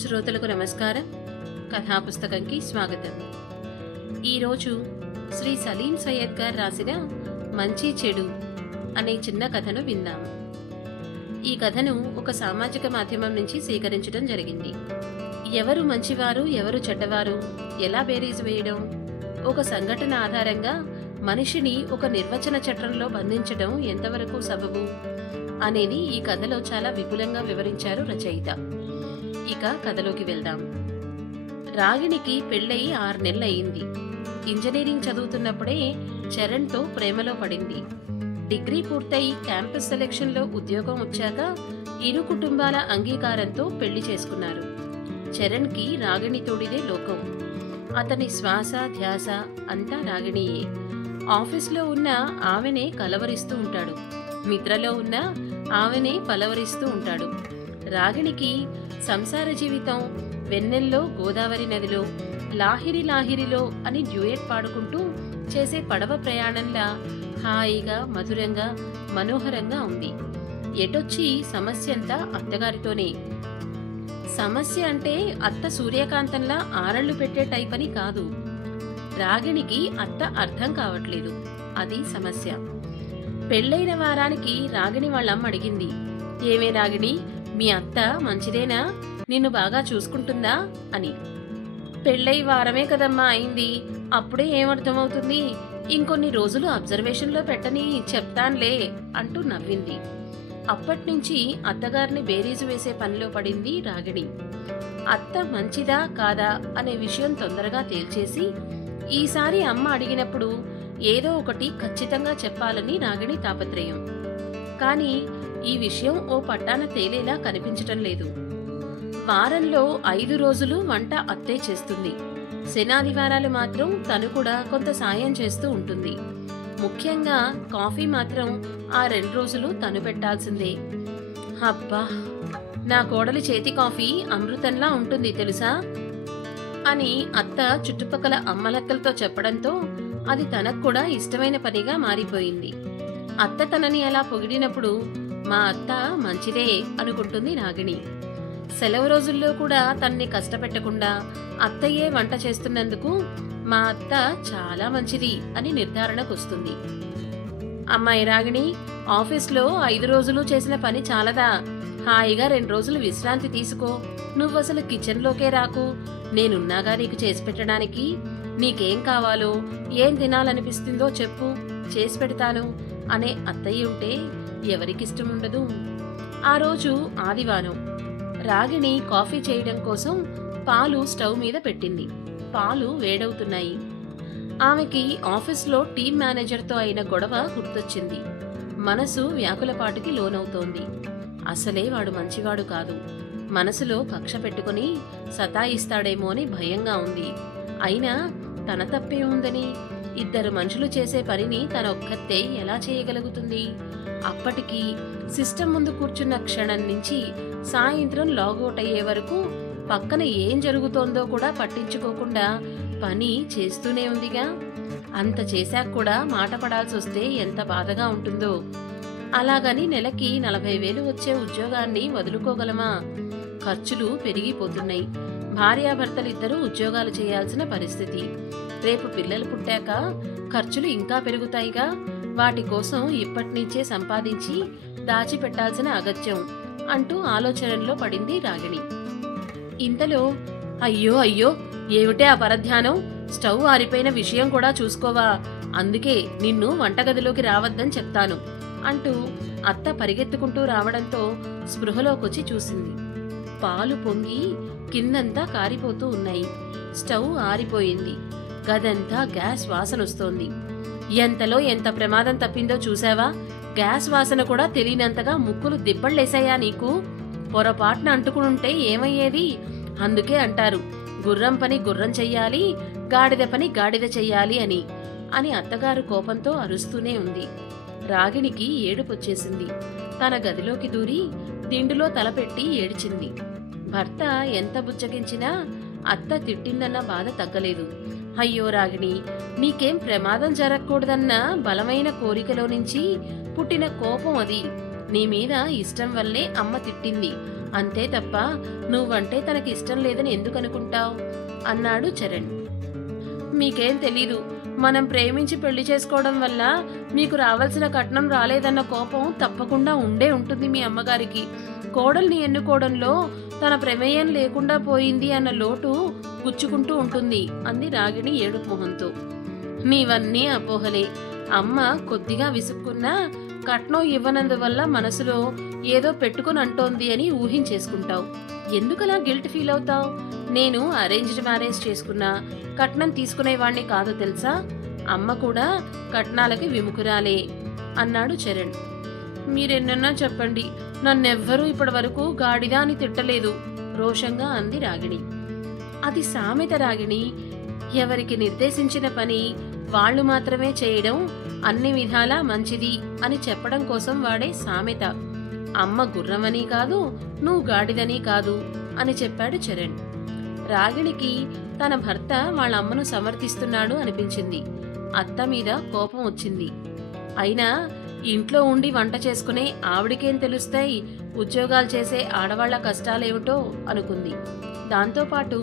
శ్రోతలకు నమస్కారం. కథా పుస్తకంకి స్వాగతం ఈరోజు శ్రీ సలీం సయ్యద్ గారు రాసిన మంచి చెడు అనే చిన్న కథను విందాం. ఈ కథను ఒక సామాజిక మాధ్యమం నుంచి సేకరించడం జరిగింది. ఎవరు మంచివారు ఎవరు చెడ్డవారు ఎలా బేరీజు వేయడం ఒక సంఘటన ఆధారంగా మనిషిని ఒక నిర్వచన చట్రంలో బంధించడం ఎంతవరకు సబబు అనేది ఈ కథలో చాలా విపులంగా వివరించారు రచయిత. ఇక కథలోకి వెళ్దాం. రాగిణికి పెళ్ళయి ఆరు నెలలయ్యింది ఇంజనీరింగ్ చదువుతున్నప్పుడే చరణ్తో ప్రేమలో పడింది. డిగ్రీ పూర్తయి క్యాంపస్ సెలెక్షన్లో ఉద్యోగం వచ్చాక ఇరు కుటుంబాల అంగీకారంతో పెళ్ళి చేసుకున్నారు. చరణ్కి రాగిణి తోడిదే లోకం. అతని శ్వాస ధ్యాస అంతా రాగిణియే. ఆఫీస్లో ఉన్న ఆమెనే కలవరిస్తూ ఉంటాడు. నిద్రలో ఉన్న ఆమెనే పలవరిస్తూ ఉంటాడు. రాగిణికి సంసార జీవితం వెన్నెల్లో గోదావరి నదిలో లాహిరి లాహిరిలో అని డ్యూయట్ పాడుకుంటూ చేసే పడవ ప్రయాణంలా హాయిగా మధురంగా మనోహరంగా ఉంది. ఎటొచ్చి సమస్య అంతా అత్తగారితోనే? సమస్య అంటే అత్త సూర్యకాంతంలా ఆరళ్ళు పెట్టే టైప్ అని కాదు. రాగిణికి అత్త అర్థం కావట్లేదు. అది సమస్య. పెళ్ళైన వారానికి రాగిణి వాళ్ళమ్మ అడిగింది. ఏమే రాగిణి? మీ అత్త మంచిదేనా? నిన్ను బాగా చూసుకుంటుందా? అని. పెళ్ళై వారమే కదమ్మా అయింది. అప్పుడే ఏమర్థమవుతుంది? ఇంకొన్ని రోజులు అబ్జర్వేషన్లో పెట్టని చెప్తాన్లే అంటూ నవ్వింది. అప్పట్నుంచి అత్తగారిని బేరీజు వేసే పనిలో పడింది రాగిణి. అత్త మంచిదా కాదా అనే విషయం తొందరగా తేల్చేసి ఈసారి అమ్మ అడిగినప్పుడు ఏదో ఒకటి ఖచ్చితంగా చెప్పాలని రాగిణి తాపత్రయం. కానీ ఈ విషయం ఓ పట్టాన తేలేలా కనిపించటం లేదు. వారంలో ఐదు రోజులు వంట అత్తే చేస్తుంది. శనాదివారాలు మాత్రం తను కూడా కొంత సాయం చేస్తూ ఉంటుంది. ముఖ్యంగా కాఫీ మాత్రం ఆ రెండు రోజులు తను పెట్టాల్సిందే. అబ్బా! నా కోడలి చేతి కాఫీ అమృతంలా ఉంటుంది తెలుసా? అని అత్త చుట్టుపక్కల అమ్మలక్కలతో చెప్పడంతో అది తనకు కూడా ఇష్టమైన పనిగా మారిపోయింది. అత్త తనని అలా పొగిడినప్పుడు మా అత్త మంచిదే అనుకుంటుంది నాగిణి. సెలవు రోజుల్లో కూడా తన్ని కష్టపెట్టకుండా అత్తయ్యే వంట చేస్తున్నందుకు మా అత్త చాలా మంచిది అని నిర్ధారణకు వస్తుంది అమ్మాయి రాగిణి ఆఫీస్లో ఐదు రోజులు చేసిన పని చాలదా? హాయిగా రెండు రోజులు విశ్రాంతి తీసుకో. నువ్వు అసలు కిచెన్లోకే రాకు. నేనున్నాగా నీకు చేసి పెట్టడానికి? నీకేం కావాలో ఏం తినాలనిపిస్తుందో చెప్పు. చేసి పెడతాను అనే అత్తయ్య ఉంటే ఎవరికిష్టం ఉండదు. ఆ రోజు ఆదివారం రాగిణి కాఫీ చేయడం కోసం పాలు స్టవ్ మీద పెట్టింది. పాలు వేడవుతున్నాయి. ఆమెకి ఆఫీస్లో టీం మేనేజర్తో అయిన గొడవ గుర్తొచ్చింది. మనసు వ్యాకులపాటికి లోనవుతోంది. అసలే వాడు మంచివాడు కాదు. మనసులో కక్ష పెట్టుకుని సతాయిస్తాడేమో అని భయంగా ఉంది. అయినా తన తప్పే ఉందని ఇద్దరు మనుషులు చేసే పనిని తన ఒక్కతే ఎలా చేయగలుగుతుంది? అప్పటికి సిస్టమ్ ముందు కూర్చున్న క్షణం నుంచి సాయంత్రం లాగౌట్ అయ్యే వరకు పక్కన ఏం జరుగుతోందో కూడా పట్టించుకోకుండా పని చేస్తూనే ఉందిగా. అంత చేశాక కూడా మాట పడాల్సి వస్తే ఎంత బాధగా ఉంటుందో. అలాగని నెలకి నలభై వేలు వచ్చే ఉద్యోగాన్ని వదులుకోగలమా? ఖర్చులు పెరిగిపోతున్నాయి. భార్యాభర్తలిద్దరూ ఉద్యోగాలు చేయాల్సిన పరిస్థితి. రేపు పిల్లలు పుట్టాక ఖర్చులు ఇంకా పెరుగుతాయిగా. వాటి కోసం ఇప్పటినుంచే సంపాదించి దాచిపెట్టాల్సిన అగత్యం అంటూ ఆలోచనల్లో పడింది రాగిణి. ఇంతలో అయ్యో అయ్యో ఏమిటే ఆ పరధ్యానం? స్టవ్ ఆరిపోయిన విషయం కూడా చూసుకోవా? అందుకే నిన్ను వంటగదిలోకి రావద్దని చెప్తాను అంటూ అత్త పరిగెత్తుకుంటూ రావడంతో స్పృహలోకొచ్చి చూసింది. పాలు పొంగి కిందంతా కారిపోతూ ఉన్నాయి. స్టవ్ ఆరిపోయింది. గదంతా గ్యాస్ వాసనొస్తోంది. ఎంతలో ఎంత ప్రమాదం తప్పిందో చూసావా గ్యాస్ వాసన కూడా తెలియనంతగా ముక్కులు దిబ్బళ్ళేసాయా నీకు? పొరపాటున అంటుకునుంటే ఏమయ్యేది? అందుకే అంటారు గుర్రం పని గుర్రం చెయ్యాలి గాడిద పని గాడిద చెయ్యాలి అని. అని అత్తగారు కోపంతో అరుస్తూనే ఉంది. రాగిణికి ఏడుపొచ్చేసింది. తన గదిలోకి దూరి దిండులో తలపెట్టి ఏడిచింది. భర్త ఎంత బుచ్చగించినా అత్త తిట్టిందన్న బాధ తగ్గలేదు. అయ్యో రాగిణి నీకేం ప్రమాదం జరగకూడదన్న బలమైన కోరికలో నుంచి పుట్టిన కోపం అది. నీ మీద ఇష్టం వల్లే అమ్మ తిట్టింది. అంతే తప్ప నువ్వంటే తనకి ఇష్టం లేదని ఎందుకు అనుకుంటావు? అన్నాడు చరణ్. మీకేం తెలీదు. మనం ప్రేమించి పెళ్ళి చేసుకోవడం వల్ల మీకు రావాల్సిన కట్నం రాలేదన్న కోపం తప్పకుండా ఉండే ఉంటుంది మీ అమ్మగారికి. కోడల్ని ఎన్నుకోవడంలో తన ప్రమేయం లేకుండా పోయింది అన్న లోటు గుచ్చుకుంటూ ఉంటుంది అంది రాగిణి ఏడుపు మొహంతో నీవన్నీ అపోహలే. అమ్మ కొద్దిగా విసుక్కున్నా కట్నం ఇవ్వనందువల్ల మనసులో ఏదో పెట్టుకుని అంటోంది అని ఊహించేసుకుంటావు. ఎందుకలా గిల్ట్ ఫీల్ అవుతావు నేను అరేంజ్డ్ మ్యారేజ్ చేసుకున్నా కట్నం తీసుకునేవాణ్ణి కాదు తెలుసా? అమ్మ కూడా కట్నాలకి విముఖురాలే అన్నాడు చరణ్. మీరెన్నన్నా చెప్పండి నన్నెవ్వరూ ఇప్పటి వరకు గాడిదా అని తిట్టలేదు రోషంగా అంది రాగిణి. అది సామెత రాగిణి. ఎవరికి నిర్దేశించిన పని వాళ్ళు మాత్రమే చేయడం అన్ని విధాలా మంచిది అని చెప్పడం కోసం వాడే సామెత. అమ్మ గుర్రమని కాదు నువ్వు గాడిదని కాదు అని చెప్పాడు చరణ్. రాగిణికి తన భర్త వాళ్ళ అమ్మను సమర్థిస్తున్నాడు అనిపించింది. అత్త మీద కోపం వచ్చింది. అయినా ఇంట్లో ఉండి వంట చేసుకునే ఆవిడికేం తెలుస్తాయి? ఉద్యోగాలు చేసే ఆడవాళ్ళ కష్టాలేమిటో అనుకుంది. దాంతోపాటు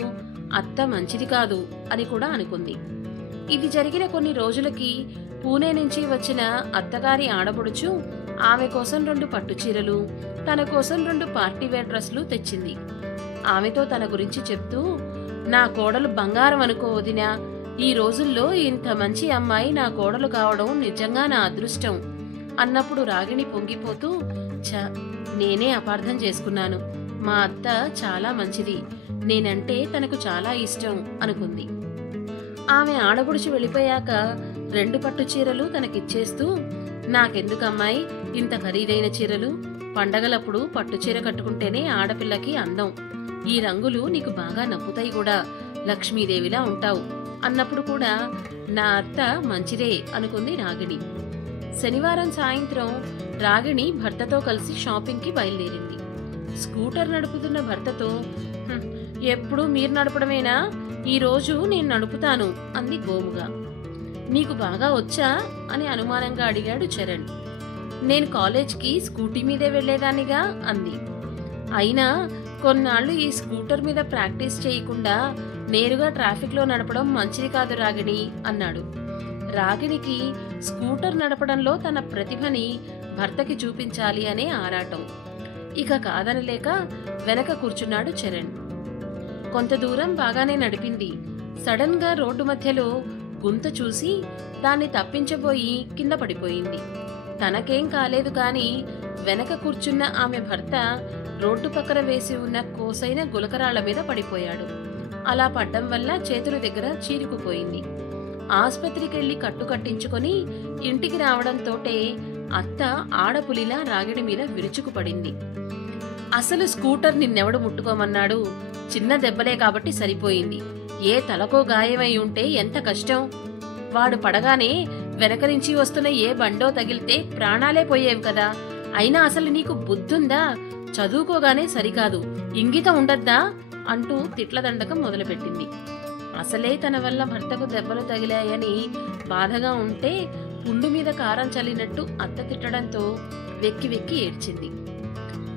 అత్త మంచిది కాదు అని కూడా అనుకుంది. ఇది జరిగిన కొన్ని రోజులకి పూణే నుంచి వచ్చిన అత్తగారి ఆడబొడుచు ఆమె కోసం రెండు పట్టుచీరలు తన కోసం రెండు పార్టీవేర్ డ్రెస్లు తెచ్చింది. ఆమెతో తన గురించి చెప్తూ నా కోడలు బంగారం అనుకో వదినా ఈ రోజుల్లో ఇంత మంచి అమ్మాయి నా కోడలు కావడం నిజంగా నా అదృష్టం అన్నప్పుడు రాగిణి పొంగిపోతూ చ నేనే అపార్థం చేసుకున్నాను. మా అత్త చాలా మంచిది. నేనంటే తనకు చాలా ఇష్టం అనుకుంది. ఆమె ఆడబుడిచి వెళ్ళిపోయాక రెండు పట్టు చీరలు తనకిచ్చేస్తూ నాకెందుకమ్మాయి ఇంత ఖరీదైన చీరలు? పండగలప్పుడు పట్టు చీర కట్టుకుంటేనే ఆడపిల్లకి అందం. ఈ రంగులు నీకు బాగా నప్పుతాయి కూడా. లక్ష్మీదేవిలా ఉంటావు. అన్నప్పుడు కూడా నా అత్త మంచిదే అనుకుంది రాగిణి. శనివారం సాయంత్రం రాగిణి భర్తతో కలిసి షాపింగ్కి బయలుదేరింది. స్కూటర్ నడుపుతున్న భర్తతో ఎప్పుడూ మీరు నడపడమేనా? ఈరోజు నేను నడుపుతాను అంది గోముగా. నీకు బాగా వచ్చా? అని అనుమానంగా అడిగాడు చరణ్. నేను కాలేజ్కి స్కూటీ మీదే వెళ్ళేదానిగా అంది. అయినా కొన్నాళ్ళు ఈ స్కూటర్ మీద ప్రాక్టీస్ చేయకుండా నేరుగా ట్రాఫిక్లో నడపడం మంచిది కాదు రాగిణి అన్నాడు. రాగిణికి స్కూటర్ నడపడంలో తన ప్రతిభని భర్తకి చూపించాలి అనే ఆరాటం. ఇక కాదనలేక వెనక కూర్చున్నాడు చరణ్. కొంత దూరం బాగానే నడిపింది. సడన్గా రోడ్డు మధ్యలో గుంత చూసి దాన్ని తప్పించబోయి కింద పడిపోయింది. తనకేం కాలేదు కాని వెనక కూర్చున్న ఆమె భర్త రోడ్డు పక్కన వేసి ఉన్న కోసైన గులకరాళ్ళ మీద పడిపోయాడు. అలా పడ్డం వల్ల చేతుల దగ్గర చీరుకుపోయింది. ఆస్పత్రికి కట్టు కట్టించుకొని ఇంటికి రావడంతోటే అత్త ఆడపులిలా రాగిడి మీద విరుచుకుపడింది. అసలు స్కూటర్ నిన్నెవడు ముట్టుకోమన్నాడు? చిన్న దెబ్బలే కాబట్టి సరిపోయింది. ఏ తలకో గాయమై ఉంటే ఎంత కష్టం? వాడు పడగానే వెనక నుంచి వస్తున్న ఏ బండో తగిలితే ప్రాణాలే పోయేవి కదా. అయినా అసలు నీకు బుద్ధుందా? చదువుకోగానే సరికాదు. ఇంగితం ఉండద్దా? అంటూ తిట్లదండకం మొదలుపెట్టింది. అసలే తన వల్ల భర్తకు దెబ్బలు తగిలాయని బాధగా ఉంటే పుండు మీద కారం చల్లినట్టు అత్త తిట్టడంతో వెక్కి వెక్కి ఏడ్చింది.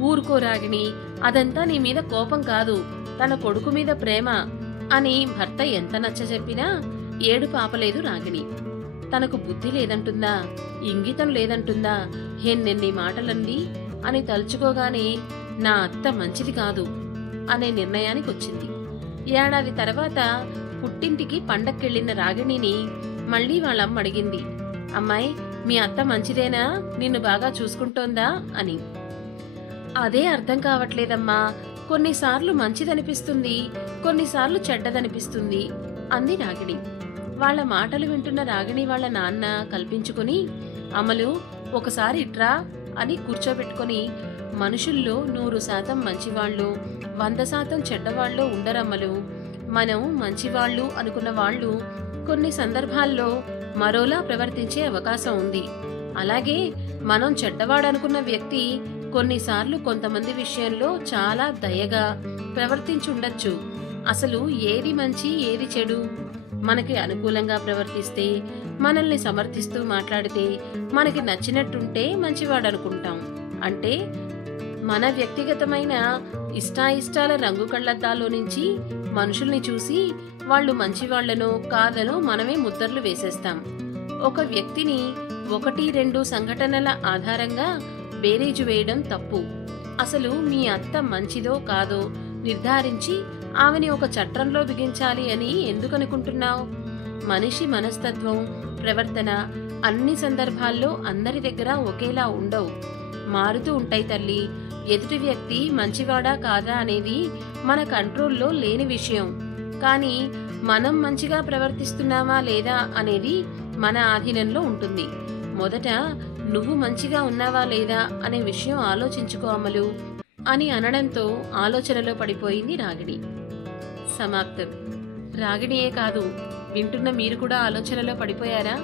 ఊరుకో రాగిణి అదంతా నీ మీద కోపం కాదు. తన కొడుకు మీద ప్రేమ అని భర్త ఎంత నచ్చ చెప్పినా ఏడు పాపలేదు రాగిణి. తనకు బుద్ధి లేదంటుందా? ఇంగితం లేదంటుందా? ఎన్నెన్ని మాటలండి అని తలుచుకోగానే నా అత్త మంచిది కాదు అనే నిర్ణయానికి వచ్చింది. ఏడాది తర్వాత పుట్టింటికి పండక్కెళ్ళిన రాగిణిని మళ్ళీ వాళ్ళమ్మ అడిగింది అమ్మాయి మీ అత్త మంచిదేనా? నిన్ను బాగా చూసుకుంటోందా? అని. అదే అర్థం కావట్లేదమ్మా. కొన్నిసార్లు మంచిదనిపిస్తుంది కొన్నిసార్లు చెడ్డదనిపిస్తుంది అంది రాగిణి. వాళ్ళ మాటలు వింటున్న రాగిణి వాళ్ళ నాన్న కల్పించుకుని అమలు ఒకసారి ఇట్రా అని కూర్చోబెట్టుకొని మనుషుల్లో నూరు శాతం మంచివాళ్ళు వంద శాతం చెడ్డవాళ్ళు ఉండరమ్మలు మనం మంచివాళ్ళు అనుకున్న వాళ్ళు కొన్ని సందర్భాల్లో మరోలా ప్రవర్తించే అవకాశం ఉంది. అలాగే మనం చెడ్డవాడనుకున్న వ్యక్తి కొన్నిసార్లు కొంతమంది విషయంలో చాలా దయగా ప్రవర్తించుండొచ్చు. అసలు ఏది మంచి ఏది చెడు? మనకి అనుకూలంగా ప్రవర్తిస్తే మనల్ని సమర్థిస్తూ మాట్లాడితే మనకి నచ్చినట్టుంటే మంచివాడు అనుకుంటాం అంటే మన వ్యక్తిగతమైన ఇష్టాయిష్టాల రంగు కళ్ళద్దాలో నుంచి మనుషుల్ని చూసి వాళ్ళు మంచివాళ్ళనో కాదనో మనమే ముద్రలు వేసేస్తాం. ఒక వ్యక్తిని ఒకటి రెండు సంఘటనల ఆధారంగా బేరీజు వేయడం తప్పు. అసలు మీ అత్త మంచిదో కాదో నిర్ధారించి ఆమెని ఒక చట్రంలో బిగించాలి అని ఎందుకనుకుంటున్నావు? మనిషి మనస్తత్వం ప్రవర్తన అన్ని సందర్భాల్లో అందరి దగ్గర ఒకేలా ఉండవు. మారుతూ ఉంటాయి తల్లి. ఎదుటి వ్యక్తి మంచివాడా కాదా అనేది మన కంట్రోల్లో లేని విషయం. కానీ మనం మంచిగా ప్రవర్తిస్తున్నామా లేదా అనేది మన ఆధీనంలో ఉంటుంది. మొదట నువ్వు మంచిగా ఉన్నావా లేదా అనే విషయం ఆలోచించుకో అమలు అని అనడంతో ఆలోచనలో పడిపోయింది రాగిణి. సమాప్తం. రాగిణియే కాదు వింటున్న మీరు కూడా ఆలోచనలో పడిపోయారా?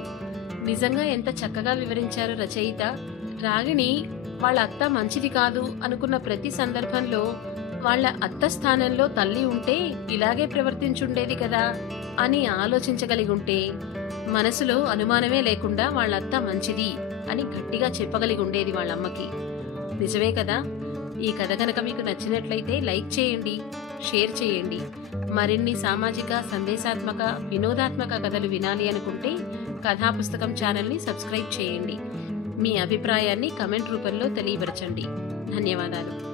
నిజంగా ఎంత చక్కగా వివరించారు రచయిత. రాగిణి వాళ్ళ అత్త మంచిది కాదు అనుకున్న ప్రతి సందర్భంలో వాళ్ళ అత్త స్థానంలో తల్లి ఉంటే ఇలాగే ప్రవర్తించుండేది కదా అని ఆలోచించగలిగుంటే మనసులో అనుమానమే లేకుండా వాళ్ళ అత్త మంచిది. అని గట్టిగా చెప్పగలిగి ఉండేది వాళ్ళ అమ్మకి నిజమే కదా? ఈ కథ కనుక మీకు నచ్చినట్లయితే లైక్ చేయండి షేర్ చేయండి. మరిన్ని సామాజిక సందేశాత్మక వినోదాత్మక కథలు వినాలి అనుకుంటే కథా పుస్తకం ఛానల్ని సబ్స్క్రైబ్ చేయండి. మీ అభిప్రాయాన్ని కమెంట్ రూపంలో తెలియపరచండి. ధన్యవాదాలు.